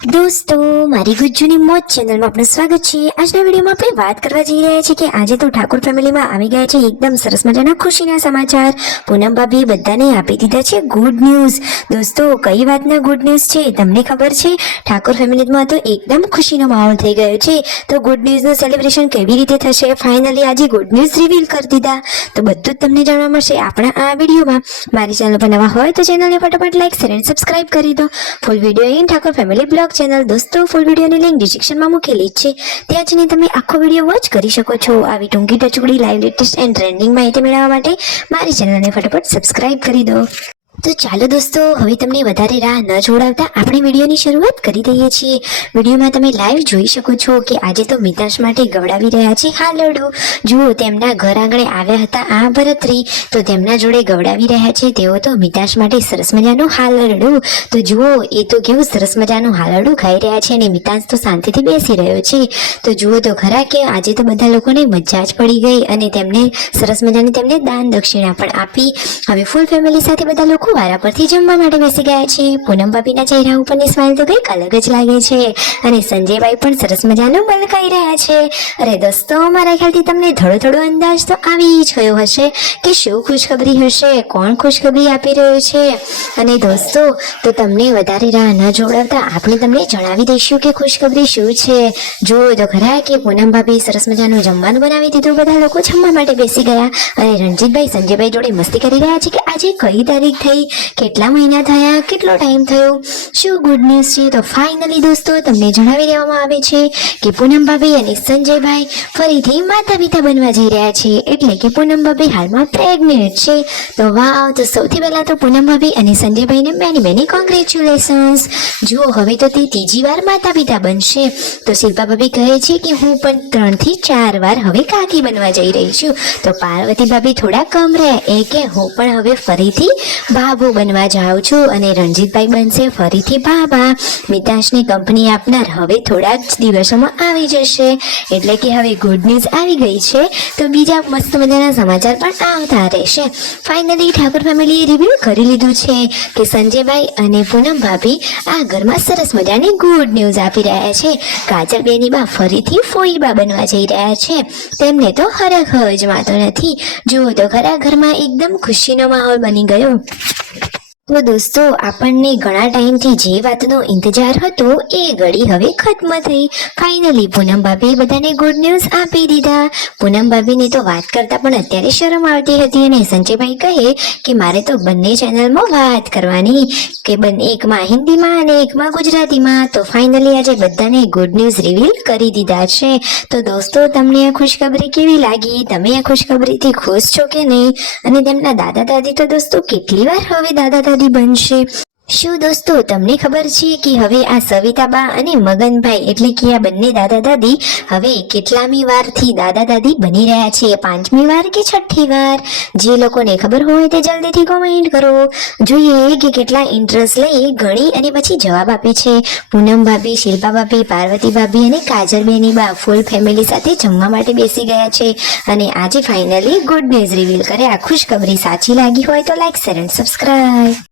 દોસ્તો, મારી ગુજ્જુની મોજ ચેનલમાં આપનું સ્વાગત છે। આજના વિડીયોમાં આપણે વાત કરવા જઈ રહ્યા છીએ કે આજે તો ઠાકોર ફેમિલીમાં આવી ગયા છે એકદમ સરસ મજાના ખુશીના સમાચાર। પૂનમ ભાભી બધાને આપી દીધા છે ગુડ ન્યૂઝ। દોસ્તો, કઈ વાતના ગુડ ન્યૂઝ છે તમને ખબર છે? ઠાકોર ફેમિલીમાં તો એકદમ ખુશીનો માહોલ થઈ ગયો છે। તો ગુડ ન્યૂઝનું સેલિબ્રેશન કેવી રીતે થશે, ફાઇનલી આજે ગુડ ન્યૂઝ રિવીલ કરી દીધા। તો બધું જ તમને જાણવા મળશે આપણા આ વિડીયોમાં। મારી ચેનલ પર નવા હોય તો ચેનલને ફટાફટ લાઈક શેર અને સબસ્ક્રાઇબ કરી દો। Full video in Thakor family blog channel દોસ્તો, ફૂલ વિડીયોની લિંક ડિસ્ક્રિપ્શનમાં મૂકેલી છે, ત્યાં જઈને તમે આખો વિડીયો વોચ કરી શકો છો। આવી ટૂંકી ટચુકડી લાઈવ લેટેસ્ટ એન્ડ ટ્રેન્ડિંગ માહિતી મેળવવા માટે મારી ચેનલને ફટાફટ સબસ્ક્રાઇબ કરી દો। તો ચાલો દોસ્તો, હવે તમને વધારે રાહ ન જોડાવતા આપણે વિડીયોની શરૂઆત કરી દઈએ છીએ। વિડીયોમાં તમે લાઈવ જોઈ શકો છો કે આજે તો મિતાશ માટે ગવડાવી રહ્યા છે હાલરડું। જુઓ, તેમના ઘર આંગણે આવ્યા હતા આ ભરતરી, તો તેમના જોડે ગવડાવી રહ્યા છે તેઓ તો મિતાશ માટે સરસ મજાનું હાલરડું। તો જુઓ, એ તો કેવું સરસ મજાનું હાલરડું ખાઈ રહ્યા છે અને મિતાશ તો શાંતિથી બેસી રહ્યો છે। તો જુઓ તો ખરા કે આજે તો બધા લોકોને મજા જ પડી ગઈ અને તેમને સરસ મજાની તેમને દાન દક્ષિણા પણ આપી। હવે ફૂલ ફેમિલી સાથે બધા લોકો વારા પરથી જમવા માટે બેસી ગયા છે। પૂનમ ભાભીના ચહેરા ઉપરની સ્માઇલ તો કંઈક અલગ જ લાગે છે અને સંજયભાઈ પણ સરસ મજાનું મલકાઈ રહ્યા છે। અરે દોસ્તો, મારા ખ્યાલથી તમને થોડો થોડો અંદાજ તો આવી જ ગયો હશે કે શું ખુશખબરી હશે, કોણ ખુશખબરી આપી રહ્યું છે। અને દોસ્તો, તો તમને વધારે રાહ ન જોડાવતા આપણે તમને જણાવી દઈશું કે ખુશખબરી શું છે। જુઓ તો ખરા કે પૂનમ ભાભી સરસ મજાનું જમવાનું બનાવી દીધું, બધા લોકો જમવા માટે બેસી ગયા અને રણજીતભાઈ સંજયભાઈ જોડે મસ્તી કરી રહ્યા છે કે આજે કઈ તારીખ થઈ, કેટલા મહિના થયા, કેટલો ટાઈમ થયો, શું ગુડ ન્યૂઝ છે। તો ફાઇનલી દોસ્તો તમને જણાવી દેવામાં આવે છે કે પૂનમ ભાભી અને સંજયભાઈ ફરીથી માતા પિતા બનવા જઈ રહ્યા છે, એટલે કે પૂનમ ભાભી હાલમાં પ્રેગ્નેન્ટ છે। તો વાવ, તો સૌથી પહેલા તો પૂનમ ભાભી અને સંજયભાઈને મેની મેની કોંગ્રેચ્યુલેશન્સ। જુઓ, હવે તો તે ત્રીજી વાર માતા પિતા બનશે। તો શિલ્પા ભાભી કહે છે કે હું પણ 3 થી 4 વાર હવે કાકી બનવા જઈ રહી છું। તો પાર્વતી ભાભી થોડા કમ રહ્યા, એ કે હું પણ હવે ફરીથી બાબુ બનવા જાઉં છું અને રણજીતભાઈ બનશે ફરીથી બાબા। મિતાશને કંપની આપનાર હવે થોડા જ દિવસોમાં આવી જશે, એટલે કે હવે ગુડ ન્યૂઝ આવી ગઈ છે। તો બીજા મસ્ત મજાના સમાચાર પણ આવતા રહેશે। ફાઇનલી ઠાકોર ફેમિલીએ રિવીલ કરી લીધું છે કે સંજયભાઈ અને પૂનમ ભાભી આ ઘરમાં સરસ મજાની ગુડ ન્યૂઝ આપી રહ્યા છે। કાજલ બેની બા ફરીથી ફોઈબા બનવા જઈ રહ્યા છે, તેમને તો હરખ અજમાતો નથી। જુઓ તો ખરા, ઘરમાં એકદમ ખુશીનો માહોલ બની ગયો। તો દોસ્તો, આપણને ઘણા ટાઈમથી જે વાતનો ઇંતજાર હતો એ ઘડી હવે ખત્મ થઈ। ફાઇનલી પૂનમ ભાભીએ બધાને ગુડ ન્યૂઝ આપી દીધા। પૂનમ ભાભીને તો વાત કરતા પણ અત્યારે શરમ આવતી હતી અને સંજયભાઈ કહે કે મારે તો બંને ચેનલમાં વાત કરવાની, કે એકમાં હિન્દીમાં અને એકમાં ગુજરાતીમાં। તો ફાઇનલી આજે બધાને ગુડ ન્યૂઝ રિવીલ કરી દીધા છે। તો દોસ્તો, તમને આ ખુશખબરી કેવી લાગી? તમે આ ખુશખબરીથી ખુશ છો કે નહીં? અને તેમના દાદા દાદી તો દોસ્તો કેટલી વાર હવે દાદા દાદી બનશે? શું દોસ્તો તમને ખબર છે કે હવે આ સવિતાબા અને મગનભાઈ એટલે કે આ બંને દાદા દાદી હવે કેટલામી વારથી દાદા દાદી બની રહ્યા છે? 5મી વાર કે 6ઠ્ઠી વાર? જે લોકોને ખબર હોય તે જલ્દીથી કોમેન્ટ કરો। જોઈએ કે કેટલા ઇન્ટરેસ્ટ લઈ ગણી અને પછી જવાબ આપે છે। પૂનમ ભાભી, શિલ્પા ભાભી, પાર્વતી ભાભી અને કાજલ બેની બા ફૂલ ફેમિલી સાથે જમવા માટે બેસી ગયા છે અને આજે ફાઇનલી ગુડ ન્યૂઝ રિવીલ કરે। આ ખુશખબરી સાચી લાગી હોય તો લાઈક શેર અને સબસ્ક્રાઇબ।